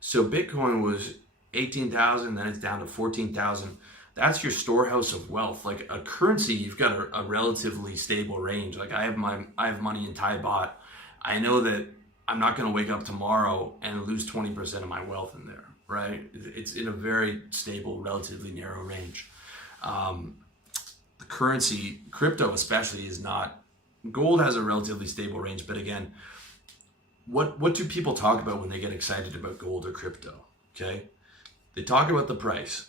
So Bitcoin was 18,000, then it's down to 14,000. That's your storehouse of wealth. Like a currency, you've got a relatively stable range. Like I have money in Thai baht. I know that I'm not going to wake up tomorrow and lose 20% of my wealth in there, right? It's in a very stable, relatively narrow range. The currency, crypto especially, is not. Gold has a relatively stable range, but again, what do people talk about when they get excited about gold or crypto? Okay, they talk about the price.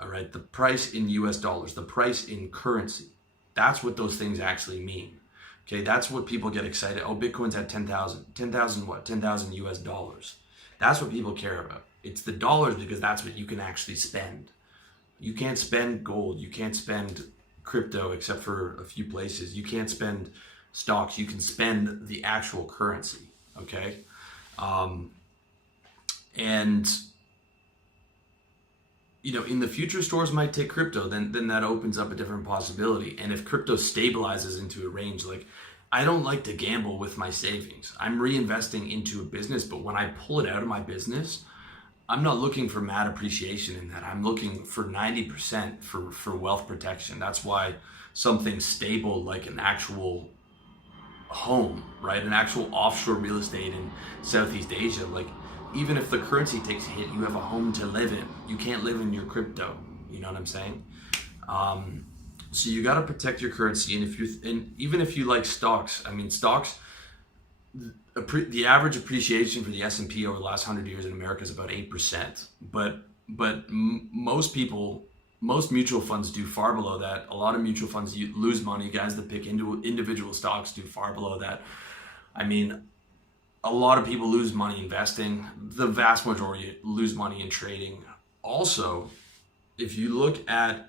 All right, the price in US dollars, the price in currency. That's what those things actually mean. Okay, that's what people get excited. Oh, Bitcoin's at 10,000. 10,000 what? 10,000 US dollars. That's what people care about. It's the dollars because that's what you can actually spend. You can't spend gold. You can't spend crypto except for a few places. You can't spend stocks. You can spend the actual currency. Okay, and in the future, stores might take crypto. Then that opens up a different possibility. And if crypto stabilizes into a range, like I don't like to gamble with my savings. I'm reinvesting into a business, but when I pull it out of my business, I'm not looking for mad appreciation in that. I'm looking for 90% for wealth protection. That's why something stable like an actual home, right? An actual offshore real estate in Southeast Asia, like even if the currency takes a hit, you have a home to live in. You can't live in your crypto. You know what I'm saying? So you got to protect your currency. And even if you like stocks, I mean, stocks, the average appreciation for the S&P over the last 100 years in America is about 8%. But most mutual funds do far below that. A lot of mutual funds lose money. Guys that pick individual stocks do far below that. I mean, a lot of people lose money investing. The vast majority lose money in trading. Also, if you look at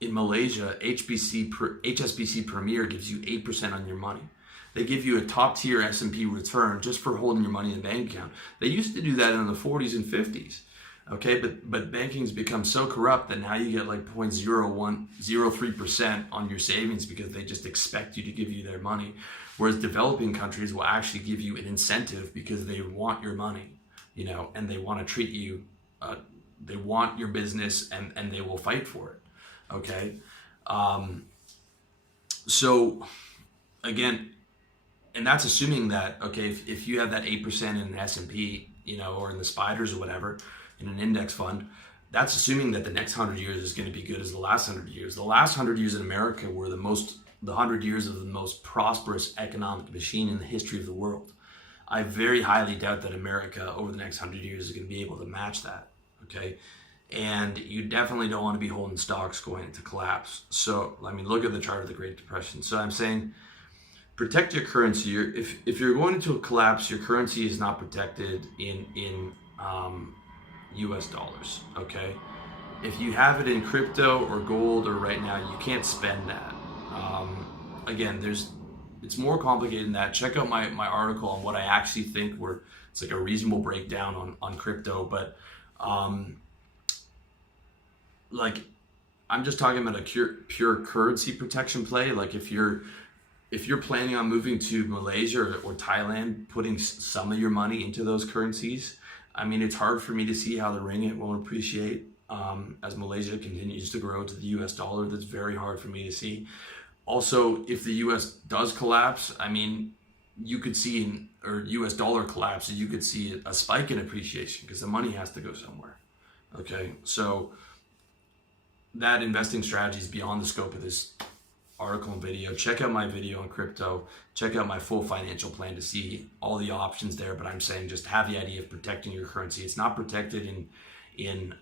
in Malaysia, HSBC Premier gives you 8% on your money. They give you a top tier S&P return just for holding your money in the bank account. They used to do that in the 40s and 50s. Okay, but banking's become so corrupt that now you get like 0.0103% on your savings because they just expect you to give you their money. Whereas developing countries will actually give you an incentive because they want your money, and they want to treat you, they want your business and they will fight for it. Okay. So again, and that's assuming that, okay, if you have that 8% in an S&P, or in the spiders or whatever, in an index fund, that's assuming that the next 100 years is going to be good as the last 100 years. The last 100 years in America were the 100 years of the most prosperous economic machine in the history of the world. I very highly doubt that America over the next 100 years is going to be able to match that, okay? And you definitely don't want to be holding stocks going into collapse. So, I mean, look at the chart of the Great Depression. So I'm saying, protect your currency. If you're going into a collapse, your currency is not protected in US dollars, okay? If you have it in crypto or gold or right now, you can't spend that. Again, it's more complicated than that. Check out my article on what I actually think it's like a reasonable breakdown on crypto, but like I'm just talking about a pure currency protection play. Like if you're planning on moving to Malaysia or Thailand, putting some of your money into those currencies, I mean, it's hard for me to see how the ringgit won't appreciate as Malaysia continues to grow to the US dollar. That's very hard for me to see. Also, if the US does collapse, I mean, you could see, or US dollar collapse, you could see a spike in appreciation because the money has to go somewhere. Okay, so that investing strategy is beyond the scope of this article and video. Check out my video on crypto. Check out my full financial plan to see all the options there. But I'm saying just have the idea of protecting your currency. It's not protected in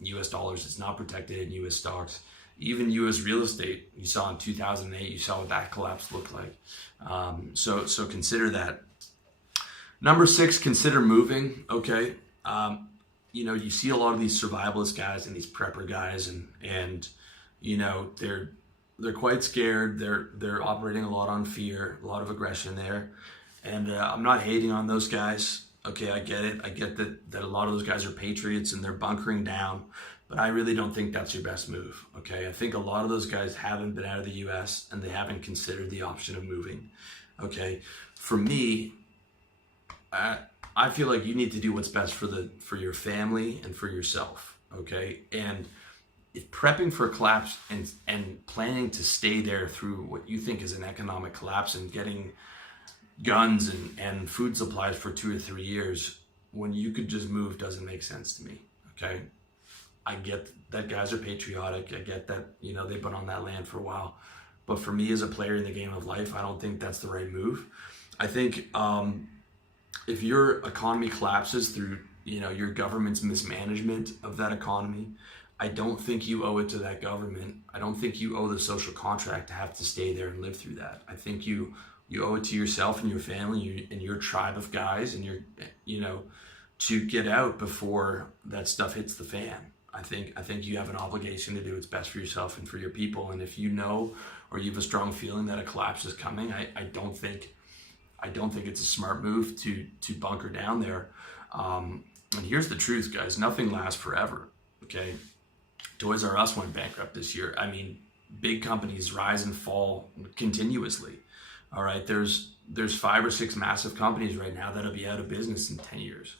US dollars. It's not protected in US stocks. Even US real estate, you saw in 2008, you saw what that collapse looked like. So consider that. Number 6, consider moving. Okay. You see a lot of these survivalist guys and these prepper guys and they're quite scared. They're operating a lot on fear, a lot of aggression there. And I'm not hating on those guys. Okay, I get it. I get that a lot of those guys are patriots and they're bunkering down, but I really don't think that's your best move. Okay, I think a lot of those guys haven't been out of the US and they haven't considered the option of moving. Okay, for me, I feel like you need to do what's best for your family and for yourself, okay? And if prepping for a collapse and planning to stay there through what you think is an economic collapse and getting guns and food supplies for 2 or 3 years when you could just move doesn't make sense to me, okay? I get that guys are patriotic. I get that, you know, they've been on that land for a while. But for me as a player in the game of life, I don't think that's the right move. I think if your economy collapses through, you know, your government's mismanagement of that economy, I don't think you owe it to that government. I don't think you owe the social contract to have to stay there and live through that. I think you owe it to yourself and your family and your tribe of guys and your, you know, to get out before that stuff hits the fan. I think you have an obligation to do what's best for yourself and for your people. And if you know, or you have a strong feeling that a collapse is coming, I don't think it's a smart move to bunker down there. And here's the truth, guys: nothing lasts forever. Okay, Toys R Us went bankrupt this year. I mean, big companies rise and fall continuously. All right, there's 5 or 6 massive companies right now that'll be out of business in 10 years.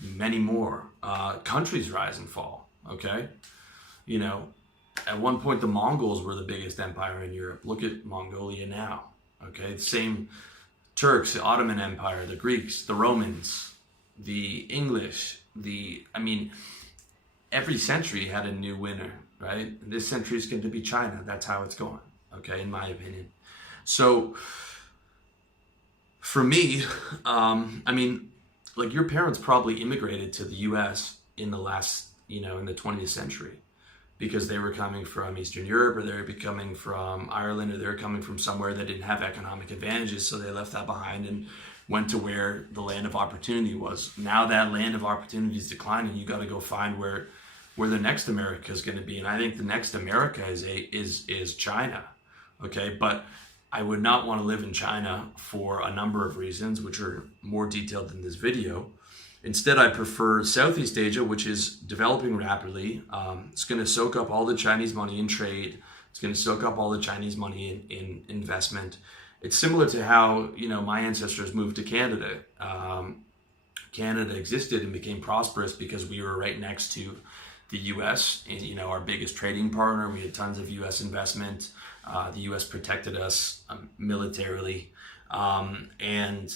Many more. Countries rise and fall. Okay, you know, at one point the Mongols were the biggest empire in Europe. Look at Mongolia now. Okay, same Turks, the Ottoman Empire, the Greeks, the Romans, the English. I mean, every century had a new winner, right? And this century is going to be China. That's how it's going. Okay, in my opinion. So for me, I mean, like your parents probably immigrated to the U.S. in the last, you know, in the 20th century because they were coming from Eastern Europe or they were coming from Ireland or they were coming from somewhere that didn't have economic advantages. So they left that behind and went to where the land of opportunity was. Now that land of opportunity is declining. You got to go find where the next America is going to be. And I think the next America is China. Okay. But I would not want to live in China for a number of reasons, which are more detailed in this video. Instead, I prefer Southeast Asia, which is developing rapidly. It's going to soak up all the Chinese money in trade. It's going to soak up all the Chinese money in investment. It's similar to how, you know, my ancestors moved to Canada. Canada existed and became prosperous because we were right next to the U.S. and, you know, our biggest trading partner. We had tons of U.S. investment. The U.S. protected us militarily, and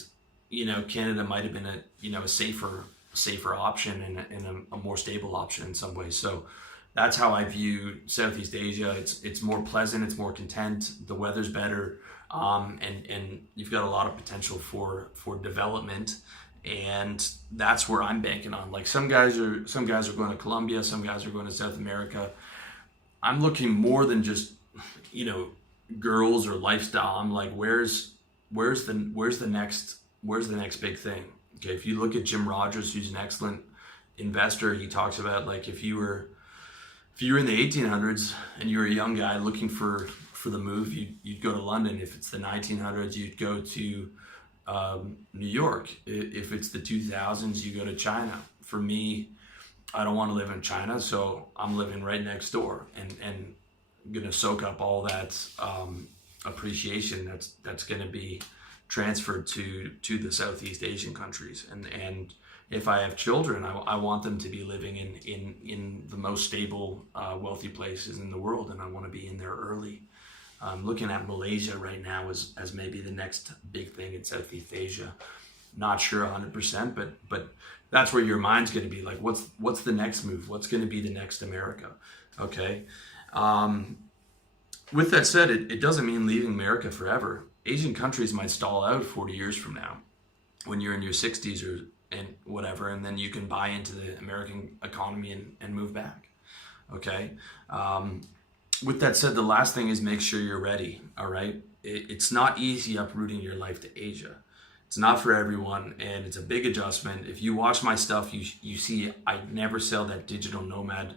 you know, Canada might have been a safer option and a more stable option in some ways. So that's how I view Southeast Asia. It's more pleasant, it's more content, the weather's better, and you've got a lot of potential for development. And that's where I'm banking on. Like some guys are going to Colombia, some guys are going to South America. I'm looking more than just, you know, girls or lifestyle. I'm like, where's the next big thing? Okay, if you look at Jim Rogers, who's an excellent investor, he talks about like if you were in the 1800s and you're a young guy looking for the move, you'd go to London. If it's the 1900s, you'd go to New York. If it's the 2000s, you go to China. For me, I don't want to live in China, so I'm living right next door and going to soak up all that appreciation that's going to be transferred to the Southeast Asian countries. And if I have children, I want them to be living in the most stable, wealthy places in the world, and I want to be in there early. Looking at Malaysia right now as maybe the next big thing in Southeast Asia. Not sure 100%, but that's where your mind's going to be like, what's the next move? What's going to be the next America? Okay. With that said, it doesn't mean leaving America forever. Asian countries might stall out 40 years from now when you're in your 60s and whatever, and then you can buy into the American economy and move back. Okay. With that said, the last thing is make sure you're ready. All right. It's not easy uprooting your life to Asia. It's not for everyone, and it's a big adjustment. If you watch my stuff, you see I never sell that digital nomad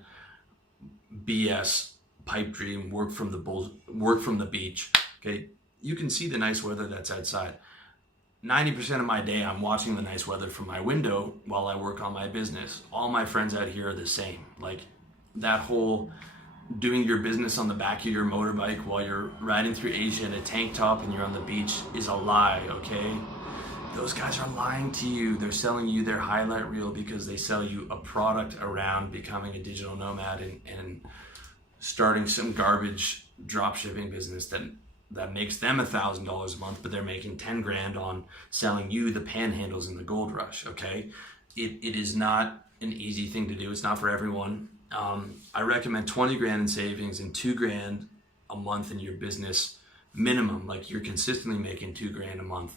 BS pipe dream, work from the beach. Okay. You can see the nice weather that's outside. 90% of my day, I'm watching the nice weather from my window while I work on my business. All my friends out here are the same. Like that whole doing your business on the back of your motorbike while you're riding through Asia in a tank top and you're on the beach is a lie, okay? those guys are lying to you. They're selling you their highlight reel because they sell you a product around becoming a digital nomad and starting some garbage drop shipping business that makes them $1,000 a month, but they're making 10 grand on selling you the panhandles in the gold rush. Okay, it is not an easy thing to do. It's not for everyone. I recommend 20 grand in savings and 2 grand a month in your business minimum. Like you're consistently making 2 grand a month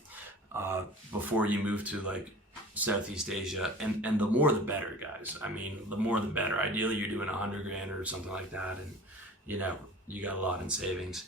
before you move to like Southeast Asia, and the more the better, guys. I mean, the more the better. Ideally, you're doing 100 grand or something like that, and you know you got a lot in savings.